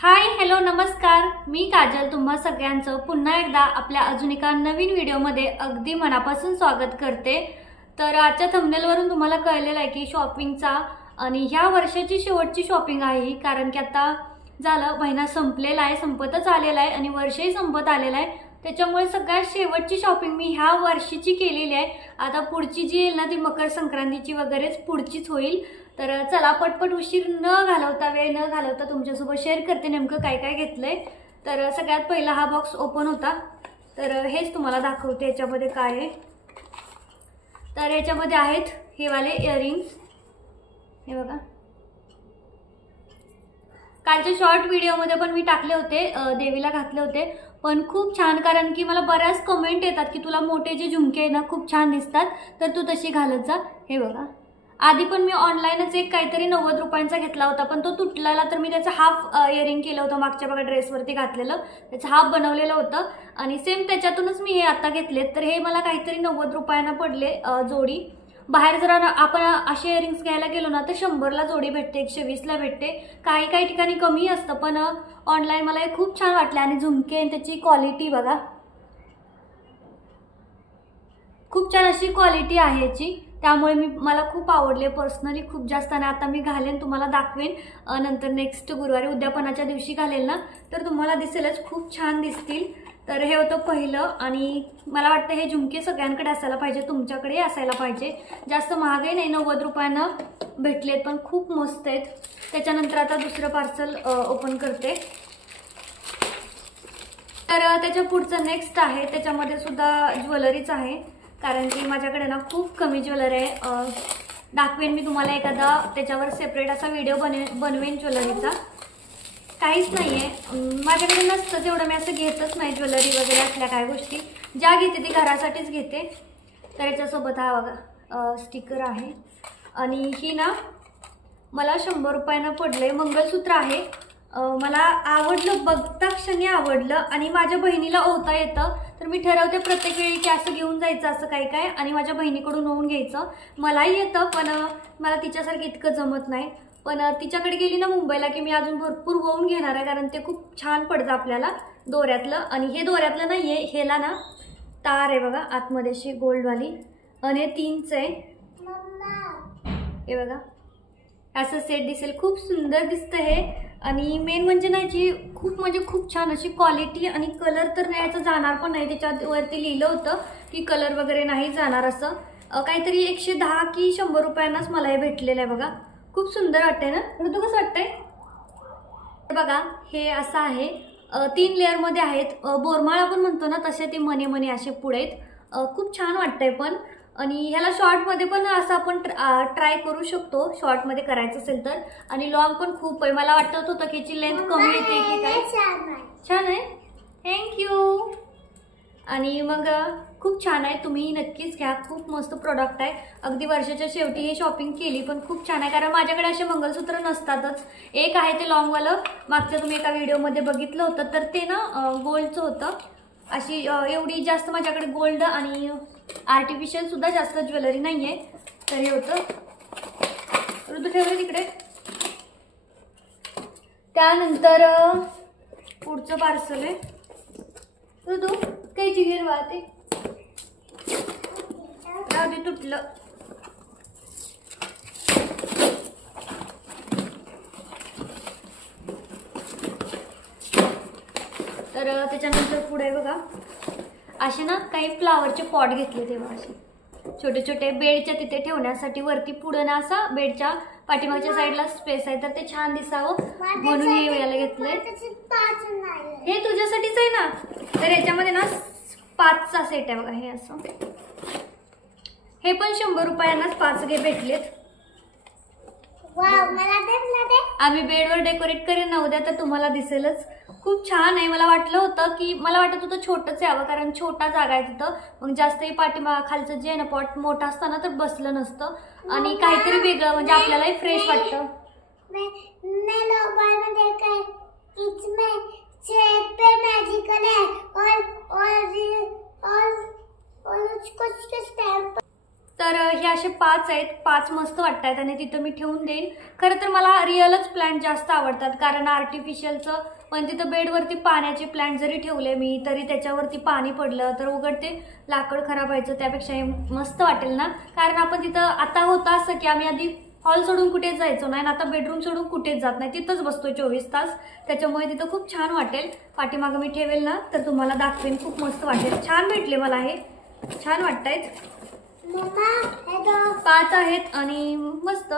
Hi hello नमस्कार, मी काजल तुम्हा सगळ्यांचं पुन्हा एकदा आपल्या अजून एका नवीन व्हिडिओमध्ये अगदी मनापासून स्वागत करते। तर आजच्या थंबनेलवरून तुम्हाला कळलेलं आहे की शॉपिंगचा आणि ह्या वर्षाची शेवटची शॉपिंग आहे, कारण की आता झालं महिना संपलेला आहे, संपतच आलेला आहे आणि वर्षही संपत आलेला आहे। त्याच्यामुळे सगळ्यात शेवटची शॉपिंग मी ह्या वर्षीची केलेली आहे। आता पुढची जी येईल ना ती मकर संक्रांतीची वगैरेच पुढचीच होईल। तर चला पटपट उशीर न घालवता वेळ न घालवता तुमच्यासोबत शेअर करते नेमकं काय काय घेतलंय। तर सगळ्यात पहिला हा बॉक्स ओपन होता, तर हेच तुम्हाला दाखवते याच्यामध्ये काय आहे। तर याच्यामध्ये आहेत हे वाले इयरिंग्स, हे बघा कालच्या शॉर्ट व्हिडिओमध्ये पण मी टाकले होते, देवीला घातले होते, पण खूप छान, कारण की मला बऱ्याच कमेंट येतात की तुला मोठे जे झुमके ना खूप छान दिसतात, तर तू तशी घालत जा। हे बघा आधी पण मी ऑनलाईनच एक काहीतरी 90 रुपयांचा घेतला होता, पण तो तुटलेला, तर मी त्याचं हाफ इयरिंग केलं होतं, मागच्या बघा ड्रेसवरती घातलेलं त्याचं हाफ बनवलेलं होतं आणि सेम त्याच्यातूनच मी हे आता घेतलेत। तर हे मला काहीतरी 90 रुपयांना पडले जोडी। बाहेर जर आपण असे इयरिंग्स घ्यायला गेलो ना तर 100ला जोडी भेटते, 120ला भेटते, काही ठिकाणी कमी असतं, पण ऑनलाईन मला हे खूप छान वाटले। आणि झुमके आणि त्याची क्वालिटी बघा, खूप छान अशी क्वालिटी आहे याची, त्यामुळे मला खूप आवडले पर्सनली खूप जास्त। आणि आता मी घालेन, तुम्हाला दाखवेन नंतर नेक्स्ट गुरुवारी उद्यापनाच्या दिवशी घालेल ना तर तुम्हाला दिसेलच, खूप छान दिसतील। तर हे होतं पहिलं, आणि मला वाटतं हे झुमके सगळ्यांकडे असायला पाहिजे, तुमच्याकडे असायला पाहिजे। जास्त महागही नाही, 90 रुपयांना भेटलेत, पण खूप मस्त आहेत। त्याच्यानंतर आता दुसरं पार्सल ओपन करते। तर त्याच्या पुढचं नेक्स्ट आहे, त्याच्यामध्ये सुद्धा ज्वेलरीच आहे, कारण की माझ्याकडे ना खूप कमी ज्वेलरी आहे। दाखवेन मी तुम्हाला एखादा त्याच्यावर सेपरेट असा व्हिडिओ बनवेन ज्वेलरीचा। काहीच नाही आहे माझ्याकडे, नसतं तेवढं, मी असं घेतच नाही ज्वेलरी वगैरे असल्या काय गोष्टी, ज्या घेते ती घरासाठीच घेते। तर याच्यासोबत हा बघा स्टिकर आहे, आणि ही ना मला 100 रुपयांना पडले, मंगळसूत्र आहे। मला आवडलं, बघता क्षणी आवडलं, आणि माझ्या बहिणीला ओवता येतं, तर मी ठरवते प्रत्येक वेळी की असं घेऊन जायचं असं काय आणि माझ्या बहिणीकडून ओवून घ्यायचं। मलाही येतं, पण मला तिच्यासारखं इतकं जमत नाही, पण तिच्याकडे गेली ना मुंबईला की मी अजून भरपूर ओवून घेणार आहे, कारण ते खूप छान पडतं आपल्याला दोऱ्यातलं। आणि हे दोऱ्यातलं नाही आहे, हेला ना तार आहे बघा आतमध्ये अशी गोल्डवाली, आणि 3च आहे, हे बघा असं सेट दिसेल, खूप सुंदर दिसतं हे। आणि मेन म्हणजे ना याची खूप छान अशी क्वालिटी, आणि कलर तर नाही याचा जाणार पण नाही, त्याच्यावरती लिहिलं होतं की कलर वगैरे नाही जाणार असं। काहीतरी 110 की 100 रुपयांनाच मला हे भेटलेलं आहे बघा, खूप सुंदर वाटतंय ना, ऋतू कसं वाटतंय? बघा हे असं आहे, 3 लेअरमध्ये आहेत, बोरमाळ आपण म्हणतो ना तसे ते मणे असे पुढे आहेत, खूप छान वाटतंय पण। आणि ह्याला शॉर्टमध्ये पण असं आपण ट्राय करू शकतो, शॉर्टमध्ये करायचं असेल तर। आणि लॉंग पण खूप आहे, मला वाटत होतं की याची लेंथ कमी येते की काय। छान आहे, थँक्यू। आणि मग खूप छान आहे, तुम्ही नक्कीच घ्या, खूप मस्त प्रोडक्ट आहे। अगदी वर्षाच्या शेवटी हे शॉपिंग केली, पण खूप छान आहे, कारण माझ्याकडे असे मंगळसूत्र नसतातच। एक आहे ते लॉंगवालं, मागचं तुम्ही एका व्हिडिओमध्ये बघितलं होतं, तर ते ना गोल्डचं होतं। अशी एवढी जास्त माझ्याकडे गोल्ड आणि आर्टिफिशियल सुद्धा जास्त ज्वेलरी नाही आहे। तर हे होतं, ऋतू ठेवलं तिकडे। त्यानंतर पुढचं पार्सल आहे, ऋतू कायची घेर वाहते, राहू तुटलं। तर त्याच्यानंतर पुढे बघा असे ना काही फ्लावरचे पॉट घेतले, तेव्हा असे छोटे छोटे बेडच्या तिथे ठेवण्यासाठी, वरती पुढे ना असा बेडच्या पाठीमागच्या साईडला स्पेस आहे, तर ते छान दिसावं म्हणून हे वेळेला घेतलंय। हे तुझ्यासाठीच आहे ना, तर याच्यामध्ये ना 5चा सेट आहे बघा, हे असं, हे पण 100 रुपयांनाच 5 भेटलेत। आम्ही बेडवर डेकोरेट करेन ना उद्या, तर तुम्हाला दिसेलच, खूप छान आहे। मला वाटत होतं छोटंच यावं, कारण छोटा जागा आहे तिथं, मग जास्तही खालचं जे आहे ना पॉट मोठा असताना तर बसलं नसतं, आणि काहीतरी वेगळं म्हणजे आपल्यालाही फ्रेश वाटतं। तर हे असे 5 आहेत, 5 मस्त वाटतात आणि तिथं मी ठेवून देईन. खरं तर मला रिअलच प्लांट जास्त आवडतात, कारण आर्टिफिशियलचं पण तिथं बेडवरती पाण्याचे प्लांट जरी ठेवले मी तरी त्याच्यावरती पाणी पडलं तर उघड ते लाकड खराब व्हायचं, त्यापेक्षा हे मस्त वाटेल ना. कारण आपण तिथं आता होतं असं की आम्ही आधी हॉल सोडून कुठेच जायचो नाही, आता बेडरूम सोडून कुठेच जात नाही, तिथंच बसतो 24 तास. त्याच्यामुळे तिथं खूप छान वाटेल. पाठीमागं मी ठेवेल ना तर तुम्हाला दाखवेन, खूप मस्त वाटेल. छान भेटले मला, हे छान वाटतायत. 5 आहेत आणि मस्त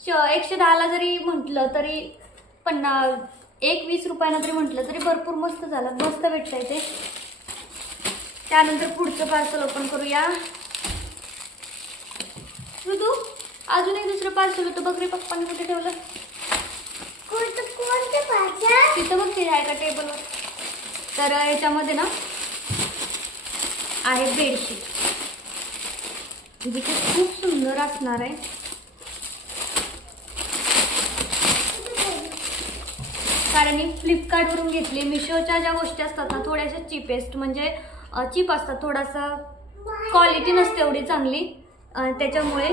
110ला जरी म्हटलं तरी 20 रुपयानं जरी म्हटलं तरी भरपूर मस्त झालं, मस्त भेटतंय ते. त्यानंतर पुढचं पार्सल ओपन करूया. तू अजून एक दुसरं पार्सल होतं बघ रे, पप्पांनी कुठे ठेवलं? तिथं बघ ते आहे का टेबलवर. तर याच्यामध्ये ना आहे बेडशीट, जी की खूप सुंदर असणार आहे. कारण मी फ्लिपकार्टवरून घेतली. मिशोच्या ज्या गोष्टी असतात ना थोड्याशा चीपेस्ट म्हणजे चीप असतात, थोडासा क्वालिटी नसते एवढी चांगली, त्याच्यामुळे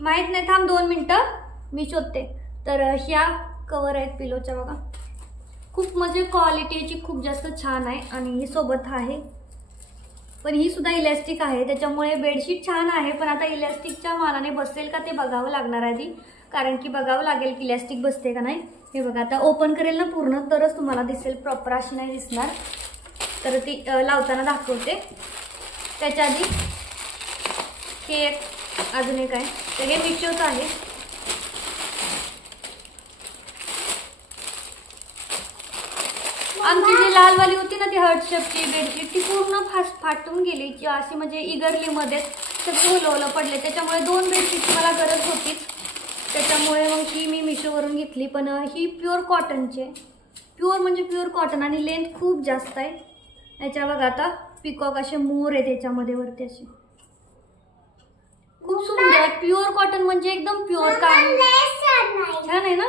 माहीत नाही. थांब 2 मिनटं मी शोधते. तर ह्या कवर आहेत पिलोच्या बघा, खूप म्हणजे क्वालिटीची खूप जास्त छान आहे. आणि ही सोबत आहे, पण ही सुद्धा इलॅस्टिक आहे, त्याच्यामुळे बेडशीट छान आहे. पण आता इलॅस्टिकच्या मानाने बसेल का ते बघावं लागणार आधी, कारण की बघावं लागेल की इलॅस्टिक बसते का नाही. हे बघा आता ओपन करेल ना पूर्ण तरच तुम्हाला दिसेल, प्रॉपर अशी नाही दिसणार. तर ती लावताना दाखवते. त्याच्या आधी हे अजून एक आहे, तर हे मिशोचं आहे. आमची जी लालवाली होती ना ती हार्ट शेपची बेडशीट, ती पूर्ण फाटून गेली, अशी म्हणजे इगरली मध्ये सगळं ओलं पडले. त्याच्यामुळे 2 बेडशीटची मला गरज होतीच, त्याच्यामुळे मग ही मी मिशोवरून घेतली. पण ही प्युअर कॉटनचे, प्युअर म्हणजे प्युअर कॉटन आणि लेंथ खूप जास्त आहे. याच्या बघा आता पिकॉक असे मोर आहे त्याच्यामध्ये वरती अशी, खूप सुंदर. प्युअर कॉटन म्हणजे एकदम प्युअर काम, छान आहे ना.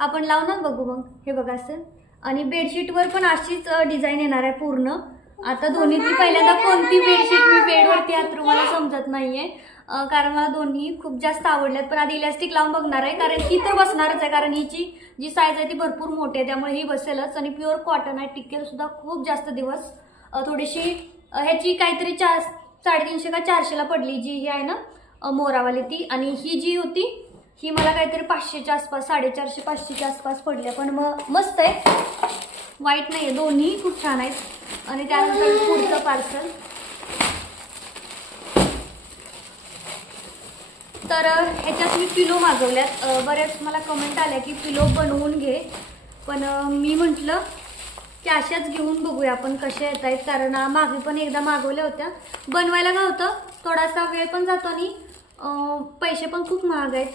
आपण लावूनच बघू मग. हे बघा असं, आणि बेडशीटवर पण अशीच डिझाईन येणार आहे पूर्ण. आता दोन्हीतली पहिल्यांदा कोणती बेडशीट मी बेडवरती हातरू मला समजत नाहीये, कारण मला दोन्ही खूप जास्त आवडल्यात. पण आधी इलॅस्टिक लावून बघणार आहे, कारण ही तर बसणारच आहे, कारण हिची जी साईज आहे ती भरपूर मोठी आहे, त्यामुळे ही बसेलच. आणि प्युअर कॉटन आहे, टिकेल सुद्धा खूप जास्त दिवस. थोडीशी ह्याची काहीतरी 350 का 400ला पडली जी ही आहे ना मोरावाली ती. आणि ही जी होती ही मला काहीतरी 500च्या आसपास, 450 500च्या आसपास पडल्या. पण मग मस्त आहे, वाईट नाही आहे, दोन्ही खूप छान आहेत. आणि त्यानंतर पुढचं पार्सल. तर ह्याच्यात मी पिलो मागवल्यात. बऱ्याच मला कमेंट आल्या की पिलो बनवून घे, पण मी म्हटलं की अशाच घेऊन बघूया आपण कशा येत आहेत. कारण मागे पण एकदा मागवल्या होत्या, बनवायला नव्हतं, थोडासा वेळ पण जातो आणि पैसे पण खूप महाग आहेत.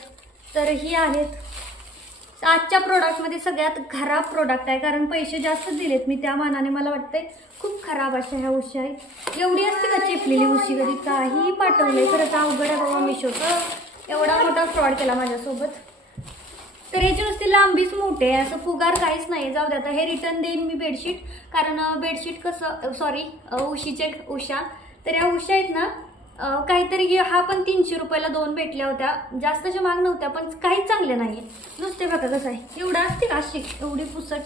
तर ही आहेत आजच्या प्रोडक्टमध्ये सगळ्यात खराब प्रोडक्ट आहे, कारण पैसे जास्त दिलेत मी त्या मानाने. मला वाटतंय खूप खराब अशा ह्या उशी आहेत. एवढी असते का चिपलेली उशी, कधी काही पाठवलंय. खरंच अवघड आहे बाबा मिशोचं, एवढा मोठा फ्रॉड केला माझ्यासोबत. तर ह्याची नुसती लांबीच मोठे आहे, असं फुगार काहीच नाही. जाऊ दे आता, हे रिटर्न देईन मी बेडशीट. कारण बेडशीट कसं उशीचे उशा, तर या उशा आहेत ना काहीतरी हा पण 300 रुपयाला 2 भेटल्या होत्या, जास्तच्या महाग नव्हत्या, पण काही चांगल्या नाही. नुसते बघा कसं आहे, एवढं असते का अशी एवढी पुसट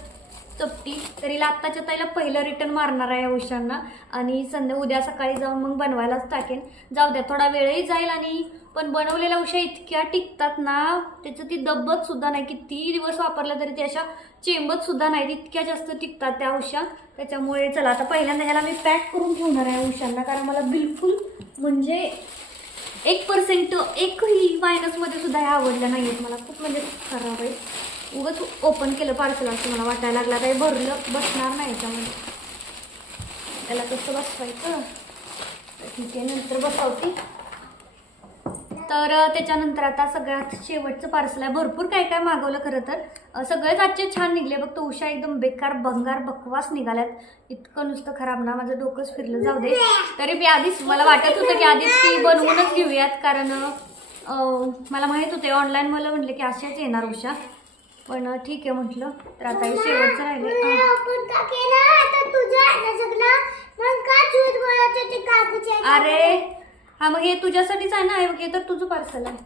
चपटी. तरी आत्ताच्या ताईला पहिलं रिटर्न मारणार आहे या उशांना, आणि उद्या सकाळी जाऊन मग बनवायलाच टाकेन. जाऊ द्या, थोडा वेळही जाईल. आणि पण बनवलेल्या उशा इतक्या टिकतात ना, त्याचं ती दब्बत सुद्धा नाही, किती दिवस वापरल्या तरी ते अशा चेंबत सुद्धा नाही, इतक्या जास्त टिकतात त्या उशा. त्याच्यामुळे चला आता पहिल्यांदा ह्याला मी पॅक करून ठेवणार आहे उशांना, कारण मला बिलकुल म्हणजे 1% एकही मायनसमध्ये सुद्धा ह्या आवडल्या नाही आहेत मला. खूप म्हणजे खराब आहे. उगाच ओपन केलं पार्सल असं मला वाटायला लागला, काही भरलं बसणार नाही याच्यामध्ये. त्याला कसं बसवायचं, ठीक आहे नंतर बसवते. तर त्याच्यानंतर आता सगळ्यात शेवटचं पार्सल आहे. भरपूर काय काय मागवलं खरं तर, सगळेच आजचे छान निघले, फक्त उषा एकदम बेकार भंगार बकवास निघाल्यात. इतकं नुसतं खराब ना, माझं डोकंच फिरलं. जाऊ दे, तरी मी आधीच मला वाटत होतं की आधीच ती बनवूनच घेऊयात, कारण मला माहित होते ऑनलाईन मला म्हटलं की अशाच येणार उषा. पण ठीक आहे म्हटलं. तर आता हे शेवटचं राहिले. अरे हा मग हे तुझ्यासाठीच आहे ना, हे तर तुझं पार्सल आहे.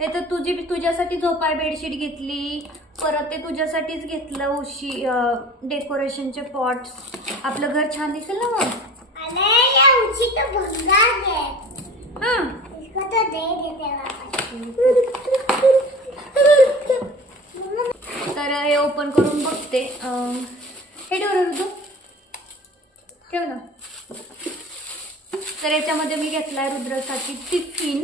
हे तर तुझ्यासाठी झोपाय बेडशीट घेतली, परत ते तुझ्यासाठीच घेतलं उशी डेकोरेशनचे पॉट्स. आपलं घर छान दिसेल ना मग. तर हे ओपन करून बघते. हे ठेव ना. तर याच्यामध्ये मी घेतलाय रुद्रसाठी टिफिन,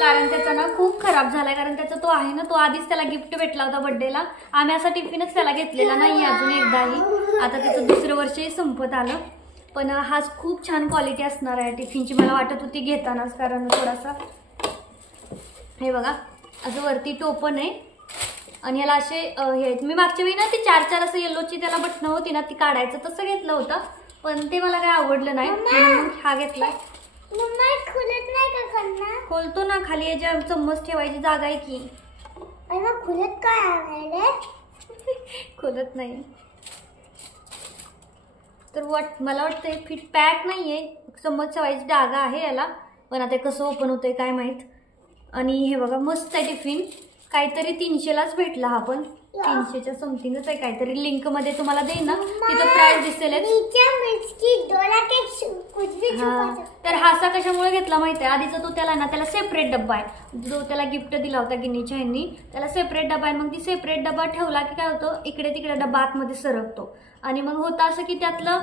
कारण त्याचा ना खूप खराब झालाय. कारण त्याचा तो आहे ना, तो आधीच त्याला गिफ्ट भेटला होता बर्थडेला. आम्ही असा टिफिनच त्याला घेतलेला नाही अजून एकदाही. आता त्याचं दुसरं वर्षही संपत आलं. पण हाच खूप छान क्वालिटी असणार आहे टिफिनची, मला वाटत होती घेतानाच. कारण थोडासा हे बघा असं वरती टोपण आहे आणि याला असे हे. मी मागच्या वेळी ना ती 4 असं येल्लोची त्याला बटणं होती ना, ती काढायचं तसं घेतलं होतं, पण ते मला काय आवडलं नाही म्हणून हा घेतलाय. खोलतो ना, खाली याच्या चम्मच ठेवायची जागा आहे की. खोलत नाही. तर मला वाटतं फिट पॅक नाहीये, चम्मच ठेवायची जागा आहे याला. पण आता कसं ओपन होतंय काय माहित. आणि हे बघा मस्त आहे टिफिन. काहीतरी 300लाच भेटला हा, पण 300च्या समथिंगच आहे काहीतरी. लिंक मध्ये तुम्हाला देईन ना, तिथं प्राइस दिसेल. तर हासा कशामुळे घेतला माहिती आहे, आधीचा तो त्याला सेपरेट डब्बा आहे, जो त्याला गिफ्ट दिला होता गिनीच्या ह्यांनी, त्याला सेपरेट डब्बा आहे. मग ती सेपरेट डब्बा ठेवला की काय होतं, इकडे तिकडे डब्बा आतमध्ये सरकतो. आणि मग होतं असं की त्यातलं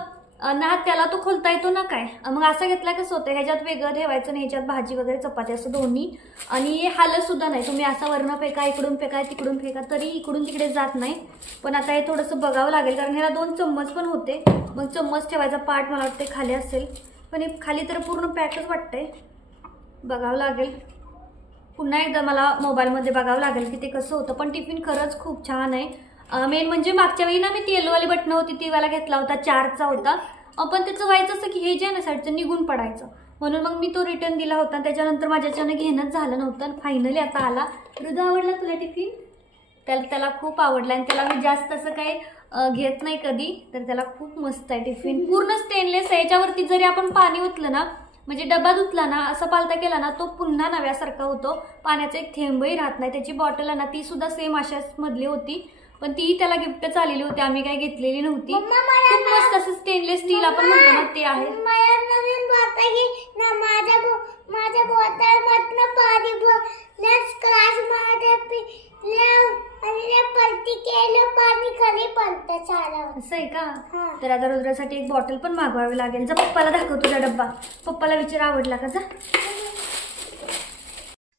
ना त्याला तो खोलता येतो ना काय. मग असं घेतला कसं होतं, ह्याच्यात वेगळं ठेवायचं आणि ह्याच्यात भाजी वगैरे चपाती असं दोन्ही. आणि हे हालत सुद्धा नाही, तुम्ही असा वरनं फेका, इकडून फेका, तिकडून फेका, तरी इकडून तिकडे जात नाही. पण आता हे थोडंसं बघावं लागेल, कारण ह्याला 2 चम्मच पण होते. मग चम्मच ठेवायचा पार्ट मला वाटते खाली असेल, पण हे खाली तर पूर्ण पॅकच वाटतंय. बघावं लागेल पुन्हा एकदा, मला मोबाईलमध्ये बघावं लागेल की ते कसं होतं. पण टिफिन खरंच खूप छान आहे. मेन म्हणजे मागच्या वेळी ना मी ती येलोवाली बटणं होती ती वाला घेतला होता, 4चा होता. पण त्याचं व्हायचं असं की हे जे आहे ना साईडचं निघून पडायचं, म्हणून मग मी तो रिटर्न दिला होता. त्याच्यानंतर माझ्याच्यानं घेणंच झालं नव्हतं. फायनली आता आला. हृदय आवडला तुला टिफिन? त्याला खूप आवडला आणि त्याला मी जास्त असं काही घेत नाही कधी, तर त्याला खूप मस्त आहे टिफिन. पूर्ण स्टेनलेस आहे. याच्यावरती जरी आपण पाणी ओतलं ना, म्हणजे डबा धुतला ना, असा पालता केला ना, तो पुन्हा नव्यासारखा होतो. पाण्याचा एक थेंबही राहत नाही. त्याची बॉटल आहे ना, ती सुद्धा सेम अशाच मधली होती, पण ती त्याला गिफ्टच आलेली होती, आम्ही काही घेतलेली नव्हती. खूप मस्त असं स्टेनलेस स्टील आपण म्हणतो ना ते आहे. असं आहे का? तर आता रुद्रासाठी एक बॉटल पण मागवावी लागेल. जा पप्पाला दाखव तुझा डब्बा, पप्पाला विचार आवडला का. जा.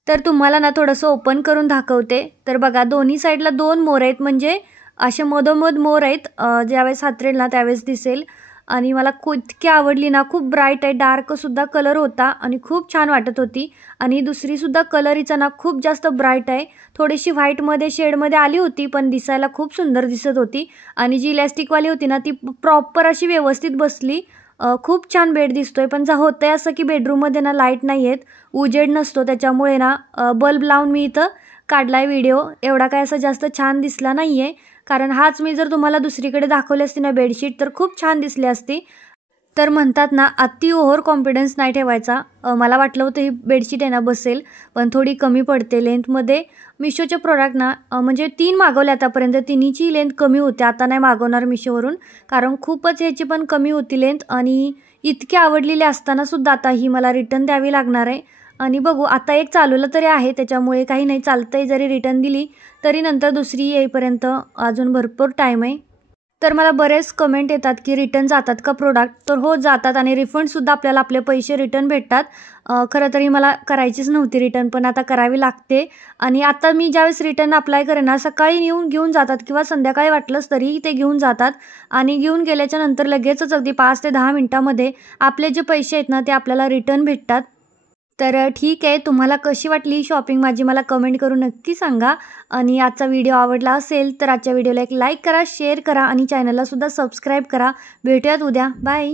तर तुम्हाला ना थोडंसं ओपन करून दाखवते. तर बघा दोन्ही साईडला 2 मोर आहेत, म्हणजे असे मधोमध मोर आहेत. ज्यावेळेस हातरेल ना त्यावेळेस दिसेल. आणि मला इतकी आवडली ना, खूप ब्राईट आहे, डार्कसुद्धा कलर होता आणि खूप छान वाटत होती. आणि दुसरीसुद्धा कलर हिचा ना खूप जास्त ब्राईट आहे, थोडीशी व्हाईटमध्ये शेडमध्ये आली होती, पण दिसायला खूप सुंदर दिसत होती. आणि जी इलॅस्टिकवाली होती ना ती प्रॉपर अशी व्यवस्थित बसली. खूप छान बेड दिसतोय. पण होतंय असं की बेडरूममध्ये ना लाईट नाही आहेत, उजेड नसतो, त्याच्यामुळे ना बल्ब लावून मी इथं काढलाय व्हिडिओ. एवढा काय असं जास्त छान दिसला नाही आहे, कारण हाच मी जर तुम्हाला दुसरीकडे दाखवली असती ना बेडशीट, तर खूप छान दिसली असती. तर म्हणतात ना अति ओव्हर कॉन्फिडन्स नाही ठेवायचा. मला वाटलं होतं ही बेडशीट आहे ना बसेल, पण थोडी कमी पडते लेंथमध्ये. मिशोचे प्रोडक्ट ना म्हणजे 3 मागवले आतापर्यंत, तिन्हीची लेंथ कमी होते. आता नाही मागवणार मिशोवरून, कारण खूपच ह्याची पण कमी होती लेंथ. आणि इतकी आवडलेली असताना सुद्धा आता ही मला रिटर्न द्यावी लागणार आहे. आणि बघू आता एक चालवलं तरी आहे, त्याच्यामुळे काही नाही, चालतंय. जरी रिटर्न दिली तरी नंतर दुसरी येईपर्यंत अजून भरपूर टाईम आहे. तर मला बरेच कमेंट येतात की रिटर्न जातात का प्रोडक्ट, तर हो जातात. आणि रिफंडसुद्धा आपल्याला आपले पैसे रिटर्न भेटतात. खरं तरी मला करायचीच नव्हती रिटर्न, पण आता करावी लागते. आणि आता मी ज्यावेळेस रिटर्न अप्लाय करेन ना, सकाळी घेऊन जातात किंवा संध्याकाळी वाटलंच तरी ते घेऊन जातात. आणि घेऊन गेल्याच्या नंतर लगेचच अगदी 5 ते 10 मिनिटामध्ये आपले जे पैसे आहेत ना ते आपल्याला रिटर्न भेटतात. तर ठीक आहे, तुम्हाला कशी वाटली ही शॉपिंग माझी मला कमेंट करून नक्की सांगा. आणि आजचा व्हिडिओ आवडला असेल तर आजच्या व्हिडिओला एक लाईक करा, शेअर करा आणि चॅनलला सुद्धा सबस्क्राईब करा. भेटूयात उद्या. बाय.